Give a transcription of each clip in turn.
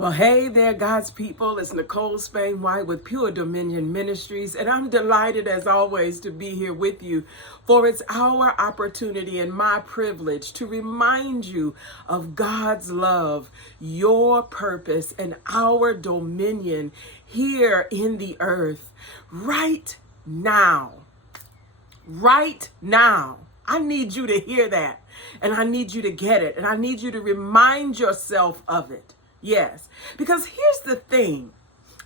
Well, hey there, God's people. It's Nicole Spain White with Pure Dominion Ministries, and I'm delighted as always to be here with you, for it's our opportunity and my privilege to remind you of God's love, your purpose, and our dominion here in the earth right now. Right now. I need you to hear that, and I need you to get it, and I need you to remind yourself of it. Yes, because here's the thing.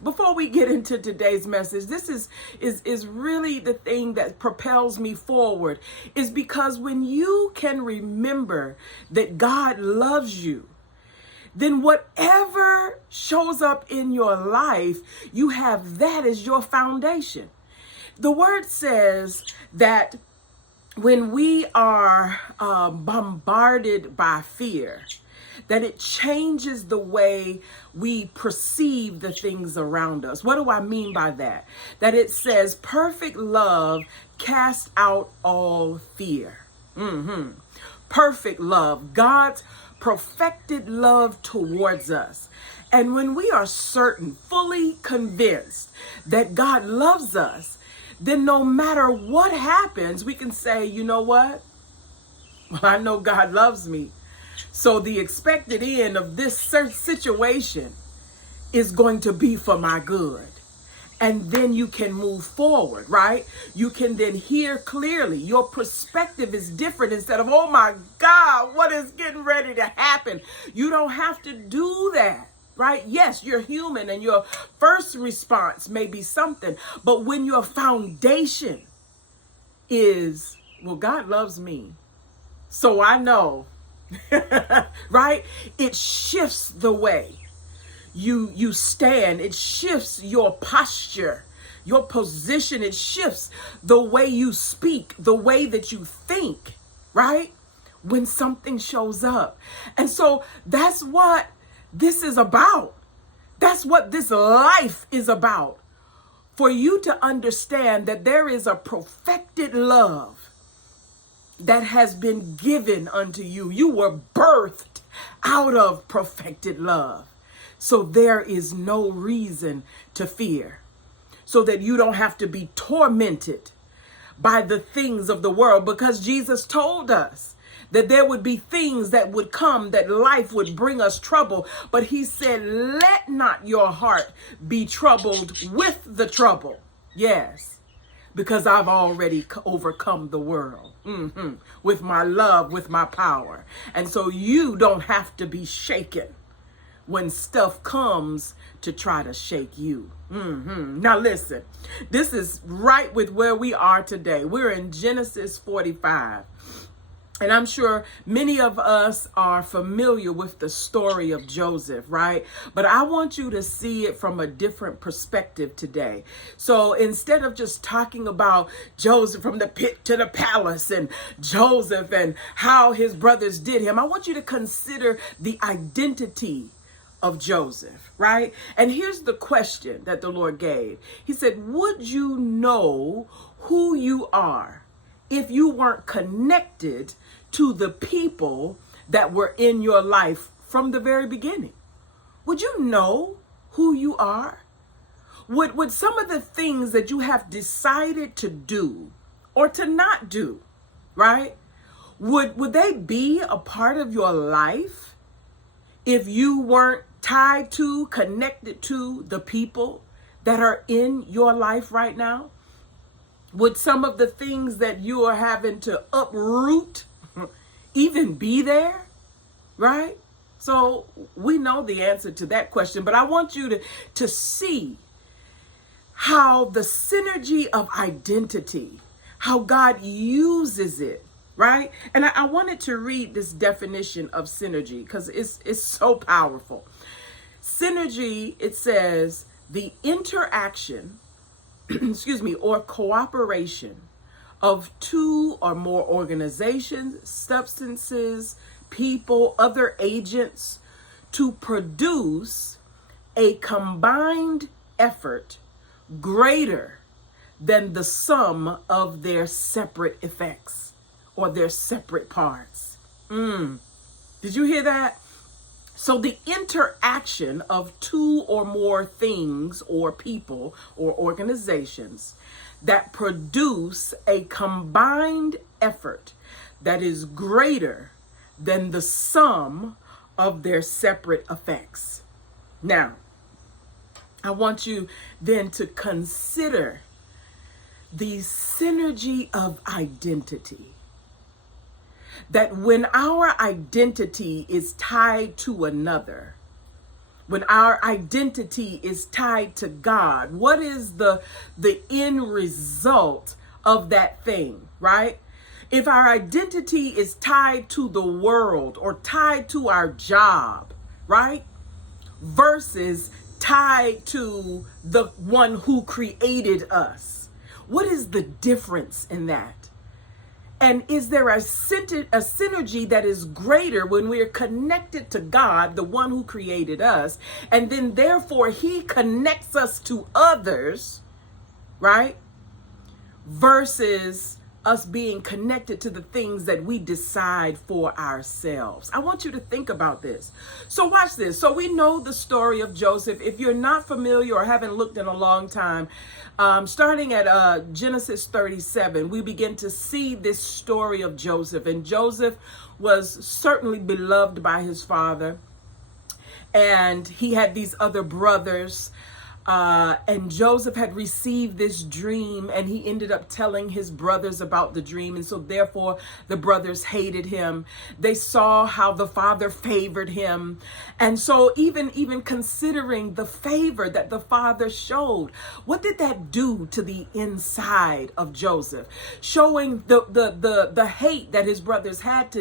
Before we get into today's message, this is really the thing that propels me forward, is because when you can remember that God loves you, then whatever shows up in your life, you have that as your foundation. The word says that when we are bombarded by fear, that it changes the way we perceive the things around us. What do I mean by that? That it says perfect love casts out all fear. Perfect love, God's perfected love towards us. And when we are certain, fully convinced that God loves us, then no matter what happens, we can say, you know what? Well, I know God loves me. So the expected end of this situation is going to be for my good. And then you can move forward, right? You can then hear clearly. Your perspective is different. Instead of, oh my God, what is getting ready to happen? You don't have to do that, right? Yes, you're human and your first response may be something. But when your foundation is, well, God loves me, so I know, right? It shifts the way you stand. It shifts your posture, your position. It shifts the way you speak, the way that you think, right? When something shows up. And so that's what this is about. That's what this life is about. For you to understand that there is a perfected love that has been given unto you. You were birthed out of perfected love. So there is no reason to fear. So that you don't have to be tormented by the things of the world. Because Jesus told us that there would be things that would come, that life would bring us trouble. But he said, let not your heart be troubled with the trouble. Yes. Because I've already overcome the world with my love, with my power. And so you don't have to be shaken when stuff comes to try to shake you. Now listen, this is right with where we are today. We're in Genesis 45. And I'm sure many of us are familiar with the story of Joseph, right? But I want you to see it from a different perspective today. So instead of just talking about Joseph from the pit to the palace and Joseph and how his brothers did him, I want you to consider the identity of Joseph, right? And here's the question that the Lord gave. He said, would you know who you are if you weren't connected to the people that were in your life from the very beginning? Would you know who you are? Would some of the things that you have decided to do or to not do, right? Would they be a part of your life if you weren't tied to, connected to the people that are in your life right now? Would some of the things that you are having to uproot even be there, right? So we know the answer to that question, but I want you to see how the synergy of identity, how God uses it, right? And I wanted to read this definition of synergy because it's so powerful. Synergy, it says, the interaction or cooperation of two or more organizations, substances, people, other agents to produce a combined effort greater than the sum of their separate effects or their separate parts. Did you hear that? So the interaction of two or more things or people or organizations that produce a combined effort that is greater than the sum of their separate effects. Now, I want you then to consider the synergy of identity. That when our identity is tied to another, when our identity is tied to God, what is the end result of that thing, right? If our identity is tied to the world or tied to our job, right? Versus tied to the one who created us, what is the difference in that? And is there a synergy that is greater when we are connected to God, the one who created us, and then therefore he connects us to others, right? Versus us being connected to the things that we decide for ourselves. I want you to think about this. So watch this. So we know the story of Joseph. If you're not familiar or haven't looked in a long time, starting at Genesis 37, we begin to see this story of Joseph. And Joseph was certainly beloved by his father. And he had these other brothers. And Joseph had received this dream, and he ended up telling his brothers about the dream. And so therefore the brothers hated him. They saw how the father favored him. And so even considering the favor that the father showed, what did that do to the inside of Joseph? Showing the hate that his brothers had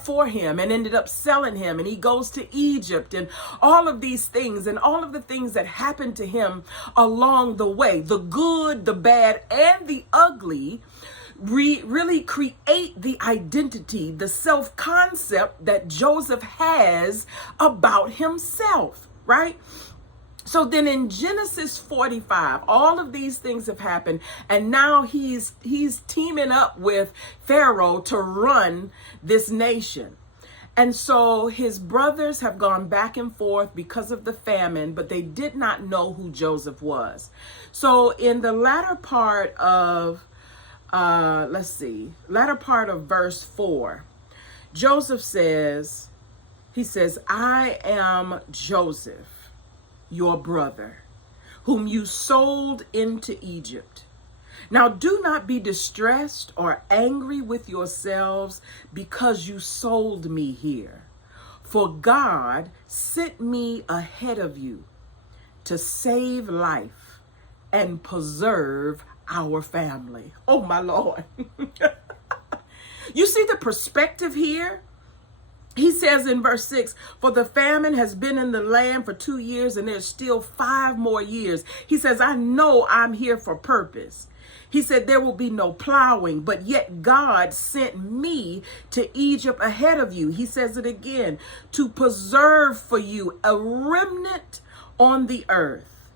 for him, and ended up selling him. And he goes to Egypt, and all of these things, and all of the things that happened to him along the way, the good, the bad, and the ugly, really create the identity, the self-concept that Joseph has about himself, right? So then in Genesis 45, all of these things have happened, and now he's teaming up with Pharaoh to run this nation. And so his brothers have gone back and forth because of the famine, but they did not know who Joseph was. So in the latter part of, latter part of verse 4, Joseph says, I am Joseph, your brother, whom you sold into Egypt. Now do not be distressed or angry with yourselves because you sold me here. For God sent me ahead of you to save life and preserve our family. Oh my Lord. You see the perspective here? He says in verse 6, for the famine has been in the land for 2 years, and there's still 5 more years. He says, I know I'm here for purpose. He said, there will be no plowing, but yet God sent me to Egypt ahead of you. He says it again, to preserve for you a remnant on the earth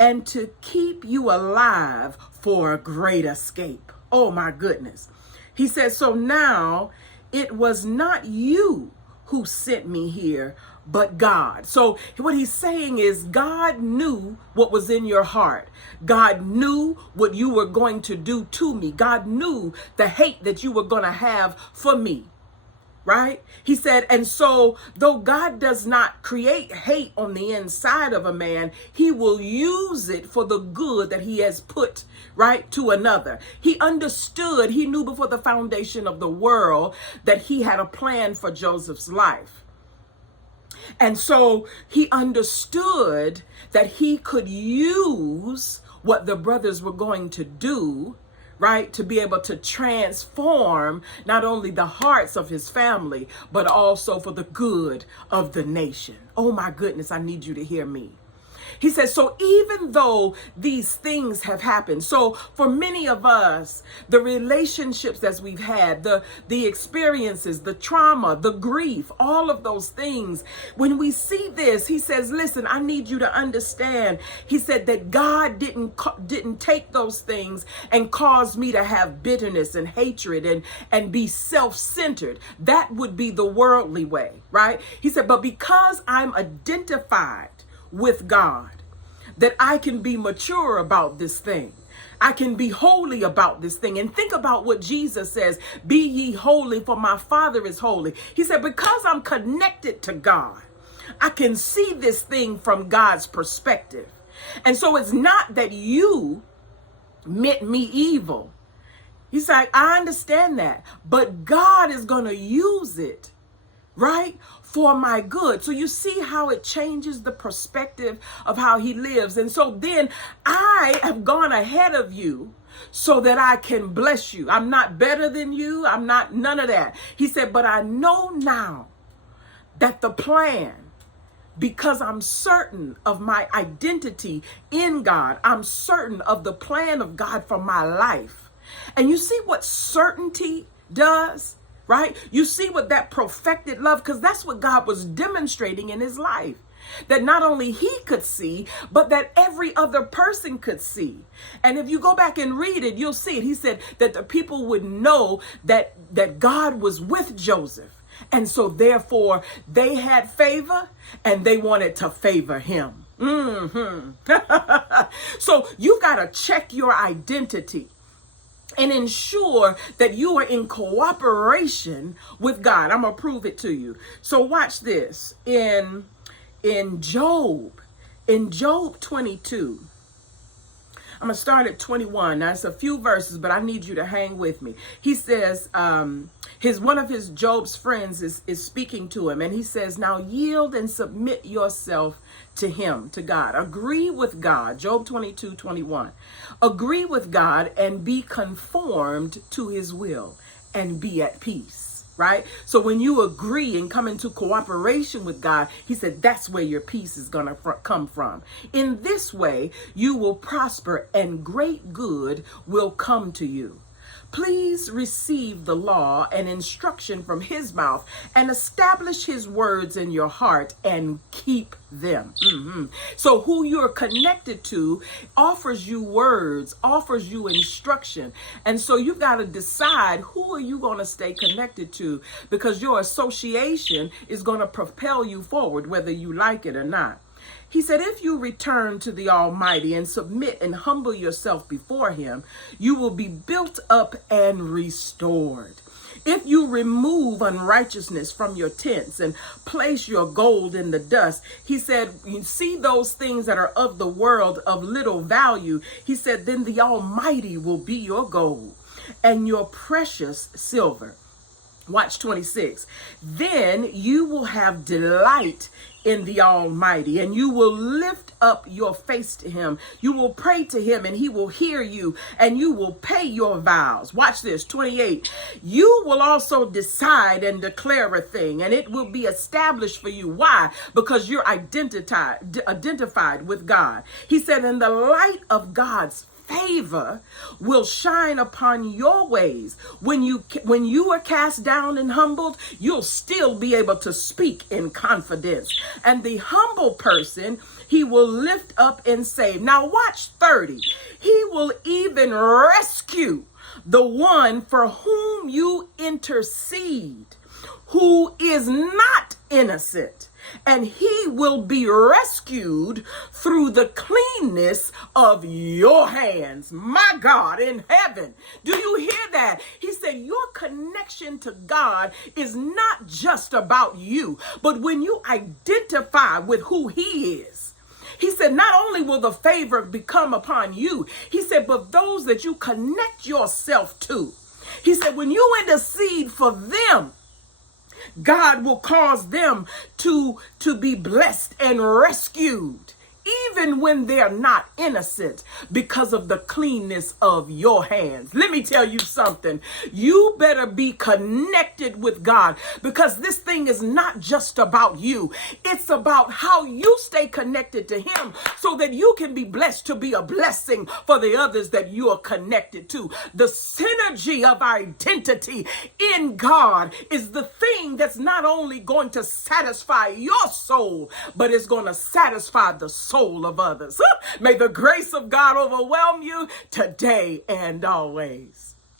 and to keep you alive for a great escape. Oh my goodness. He says, so now it was not you who sent me here, but God. So what he's saying is God knew what was in your heart. God knew what you were going to do to me. God knew the hate that you were going to have for me. Right? He said, and so though God does not create hate on the inside of a man, he will use it for the good that he has put right to another. He understood, he knew before the foundation of the world that he had a plan for Joseph's life. And so he understood that he could use what the brothers were going to do, right, to be able to transform not only the hearts of his family, but also for the good of the nation. Oh my goodness, I need you to hear me. He says, so even though these things have happened, so for many of us, the relationships that we've had, the experiences, the trauma, the grief, all of those things, when we see this, he says, listen, I need you to understand. He said that God didn't take those things and cause me to have bitterness and hatred and be self-centered. That would be the worldly way, right? He said, but because I'm identified with God, that I can be mature about this thing. I can be holy about this thing. And think about what Jesus says, be ye holy for my Father is holy. He said, because I'm connected to God, I can see this thing from God's perspective. And so it's not that you meant me evil. He's like, I understand that, but God is going to use it, right, for my good. So you see how it changes the perspective of how he lives. And so then I have gone ahead of you so that I can bless you. I'm not better than you. I'm not none of that. He said, but I know now that the plan, because I'm certain of my identity in God, I'm certain of the plan of God for my life. And you see what certainty does? Right? You see what that perfected love, because that's what God was demonstrating in his life. That not only he could see, but that every other person could see. And if you go back and read it, you'll see it. He said that the people would know that God was with Joseph. And so therefore they had favor and they wanted to favor him. So you got to check your identity and ensure that you are in cooperation with God. I'm going to prove it to you. So watch this in Job 22. I'm going to start at 21. Now it's a few verses, but I need you to hang with me. He says, one of his Job's friends is speaking to him, and he says, now yield and submit yourself to him, to God. Agree with God. Job 22:21. Agree with God and be conformed to his will and be at peace. Right? So when you agree and come into cooperation with God, he said, that's where your peace is going to come from. In this way, you will prosper and great good will come to you. Please receive the law and instruction from his mouth and establish his words in your heart and keep them. So who you're connected to offers you words, offers you instruction. And so you've got to decide who are you going to stay connected to, because your association is going to propel you forward, whether you like it or not. He said, if you return to the Almighty and submit and humble yourself before him, you will be built up and restored. If you remove unrighteousness from your tents and place your gold in the dust, he said, you see those things that are of the world of little value. He said, then the Almighty will be your gold and your precious silver. Watch 26. Then you will have delight in the Almighty, and you will lift up your face to him. You will pray to him, and he will hear you, and you will pay your vows. Watch this, 28. You will also decide and declare a thing, and it will be established for you. Why? Because you're identified with God. He said, in the light of God's favor will shine upon your ways. When you are cast down and humbled, you'll still be able to speak in confidence. And the humble person, he will lift up and save. Now watch 30. He will even rescue the one for whom you intercede, who is not innocent. And he will be rescued through the cleanness of your hands. My God in heaven. Do you hear that? He said your connection to God is not just about you, but when you identify with who he is. He said, not only will the favor become upon you, he said, but those that you connect yourself to. He said, when you intercede for them, God will cause them to be blessed and rescued even when they're not innocent, because of the cleanness of your hands. Let me tell you something. You better be connected with God, because this thing is not just about you. It's about how you stay connected to him so that you can be blessed to be a blessing for the others that you are connected to. The synergy of our identity in God is the thing that's not only going to satisfy your soul, but it's going to satisfy the soul of others. May the grace of God overwhelm you today and always.